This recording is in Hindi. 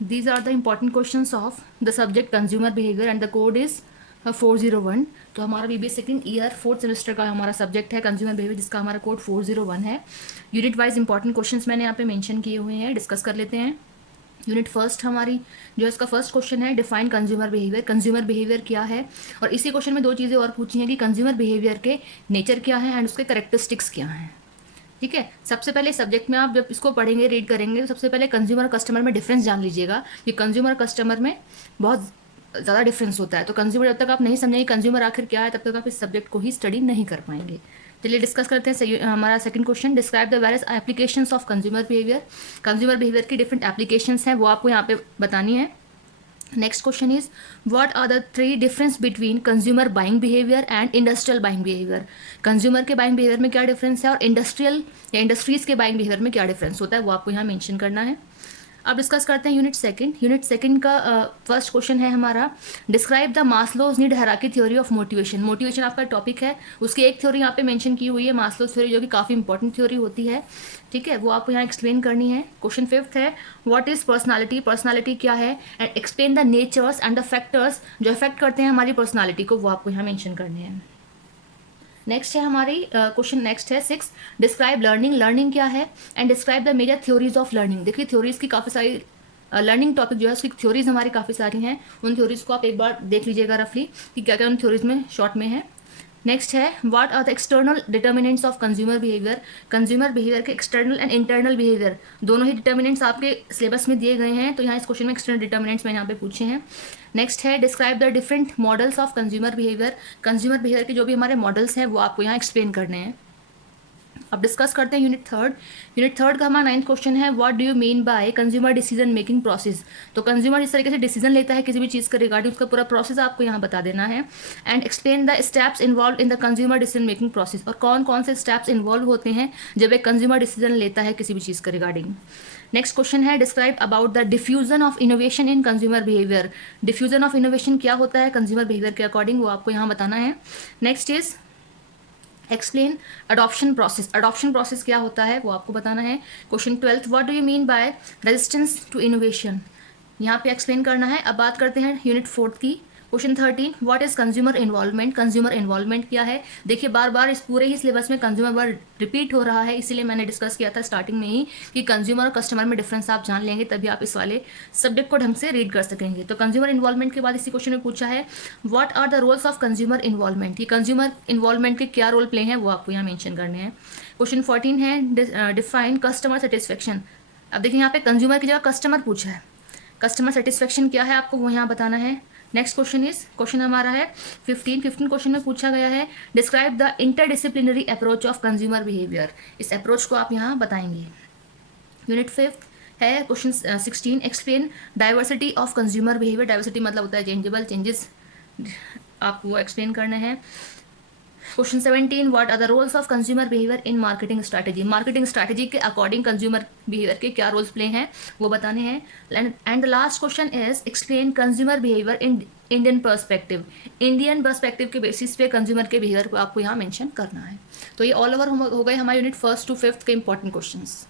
These are the important questions of the subject consumer behavior and the code is 401. तो हमारा BBA second year fourth semester का हमारा सब्जेक्ट है कंज्यूमर बिहेवियर, जिसका हमारा कोड 401 है. यूनिट वाइज इंपॉर्टेंट क्वेश्चंस मैंने यहाँ पे मेंशन किए हुए हैं, डिस्कस कर लेते हैं. यूनिट फर्स्ट हमारी जो इसका फर्स्ट क्वेश्चन है, define consumer behaviour. Consumer behaviour क्या है, और इसी क्वेश्चन में दो चीज़ें और पूछी हैं कि कंज्यूमर बिहेवियर के नेचर क्या है एंड उसके करेक्टरिस्टिक्स क्या हैं. ठीक है, सबसे पहले सब्जेक्ट में आप जब इसको पढ़ेंगे, रीड करेंगे, तो सबसे पहले कंज्यूमर और कस्टमर में डिफरेंस जान लीजिएगा कि कंज्यूमर कस्टमर में बहुत ज़्यादा डिफरेंस होता है. तो कंज्यूमर जब तक आप नहीं समझेंगे कंज्यूमर आखिर क्या है, तब तक आप इस सब्जेक्ट को ही स्टडी नहीं कर पाएंगे. चलिए डिस्कस करते हैं. हमारा second question, describe the various applications of consumer behaviour. Consumer behaviour की डिफरेंट एप्लीकेशंस हैं, वो आपको यहाँ पे बतानी है. Next question is what are the three difference between consumer buying behaviour and industrial buying behaviour. Consumer के बाइंग बिहेवियर में क्या डिफरेंस है और इंडस्ट्रियल या इंडस्ट्रीज के बाइंग बिहेवियर में क्या डिफरेंस होता है, वो आपको यहाँ मेंशन करना है. अब डिस्कस करते हैं यूनिट सेकंड. यूनिट सेकंड का फर्स्ट क्वेश्चन है हमारा, describe the Maslow's need hierarchy theory of motivation. Motivation आपका टॉपिक है, उसकी एक थ्योरी यहाँ पे मेंशन की हुई है, मास्लोज थ्योरी, जो कि काफ़ी इंपॉर्टेंट थ्योरी होती है. ठीक है, वो आपको यहाँ एक्सप्लेन करनी है. क्वेश्चन फिफ्थ है, व्हाट इज पर्सनालिटी. पर्सनालिटी क्या है and explain the natures and the factors जो इफेक्ट करते हैं हमारी पर्सनालिटी को, वो आपको यहाँ मेंशन करने हैं. नेक्स्ट है हमारी क्वेश्चन नेक्स्ट है 6, डिस्क्राइब लर्निंग. लर्निंग क्या है and describe the major theories of learning. देखिए थ्योरीज की काफ़ी सारी लर्निंग टॉपिक जो है उसकी थ्योरीज हमारी काफ़ी सारी हैं. उन थ्योरीज को आप एक बार देख लीजिएगा रफली कि क्या क्या उन थ्योरीज में शॉर्ट में है. नेक्स्ट है, what are the external determinants of consumer behaviour. Consumer behaviour के एक्सटर्नल एंड इंटरनल बिहेवियर दोनों ही डिटर्मिनेंट्स आपके सिलेबस में दिए गए हैं, तो यहाँ इस क्वेश्चन में एक्सटर्नल डिटर्मिनेंट्स मैंने यहाँ पे पूछे हैं. नेक्स्ट है, describe the different models of consumer behaviour. Consumer behaviour के जो भी हमारे मॉडल्स हैं वो आपको यहाँ एक्सप्लेन करने हैं. अब डिस्कस करते हैं यूनिट थर्ड. यूनिट थर्ड का हमारा 9th क्वेश्चन है, what do you mean by consumer decision making process. तो कंज्यूमर इस तरीके से डिसीजन लेता है किसी भी चीज़ के रिगार्डिंग, उसका पूरा प्रोसेस आपको यहाँ बता देना है. And explain the steps involve in the consumer decision making process. और कौन कौन से स्टेप्स इन्वॉल्व होते हैं जब एक कंज्यूमर डिसीजन लेता है किसी भी चीज़ के रिगार्डिंग. नेक्स्ट क्वेश्चन है, describe about the diffusion of innovation in consumer behaviour. Diffusion of innovation क्या होता है कंज्यूमर बिहेवियर के अकॉर्डिंग, वो आपको यहाँ बताना है. Next is explain adoption process. Adoption process क्या होता है वो आपको बताना है. Question 12, what do you mean by resistance to innovation. यहाँ पे एक्सप्लेन करना है. अब बात करते हैं यूनिट फोर्थ की. Question 13, what is consumer involvement. Consumer involvement क्या है. देखिए बार बार इस पूरे ही सिलेबस में कंज्यूमर वर्ड रिपीट हो रहा है, इसीलिए मैंने डिस्कस किया था स्टार्टिंग में ही कि कंज्यूमर और कस्टमर में डिफरेंस आप जान लेंगे तभी आप इस वाले सब्जेक्ट को ढंग से रीड कर सकेंगे. तो कंज्यूमर इन्वॉल्वमेंट के बाद इसी क्वेश्चन में पूछा है, what are the roles of consumer involvement. ये कंज्यूमर इन्वॉल्वमेंट के क्या रोल प्ले हैं वो आपको यहाँ मेंशन करने हैं. क्वेश्चन 14 है, डिफाइन कस्टमर सेटिस्फेक्शन. अब देखिए यहाँ पे कंज्यूमर की जगह कस्टमर पूछा है, कस्टमर सेटिस्फेक्शन क्या है आपको वो यहाँ बताना है. नेक्स्ट क्वेश्चन हमारा है 15 क्वेश्चन में पूछा गया है, describe the interdisciplinary approach of consumer behaviour. इस अप्रोच को आप यहाँ बताएंगे. यूनिट 5 है question 16, explain diversity of consumer behaviour. Diversity मतलब होता है चेंजेबल, चेंजेस आपको वो एक्सप्लेन करना है. Question 17, what are the roles of consumer behaviour in marketing strategy. Marketing strategy के अकॉर्डिंग कंज्यूमर बिहेवियर के क्या रोल्स प्ले हैं वो बताने हैं. And the last question is explain consumer behaviour in Indian perspective. Indian perspective के बेसिस पे कंज्यूमर के बिहेवियर को आपको यहाँ मेंशन करना है. तो ये ऑल ओवर हो गए हमारे यूनिट 1 to 5 के इंपॉर्टेंट क्वेश्चंस.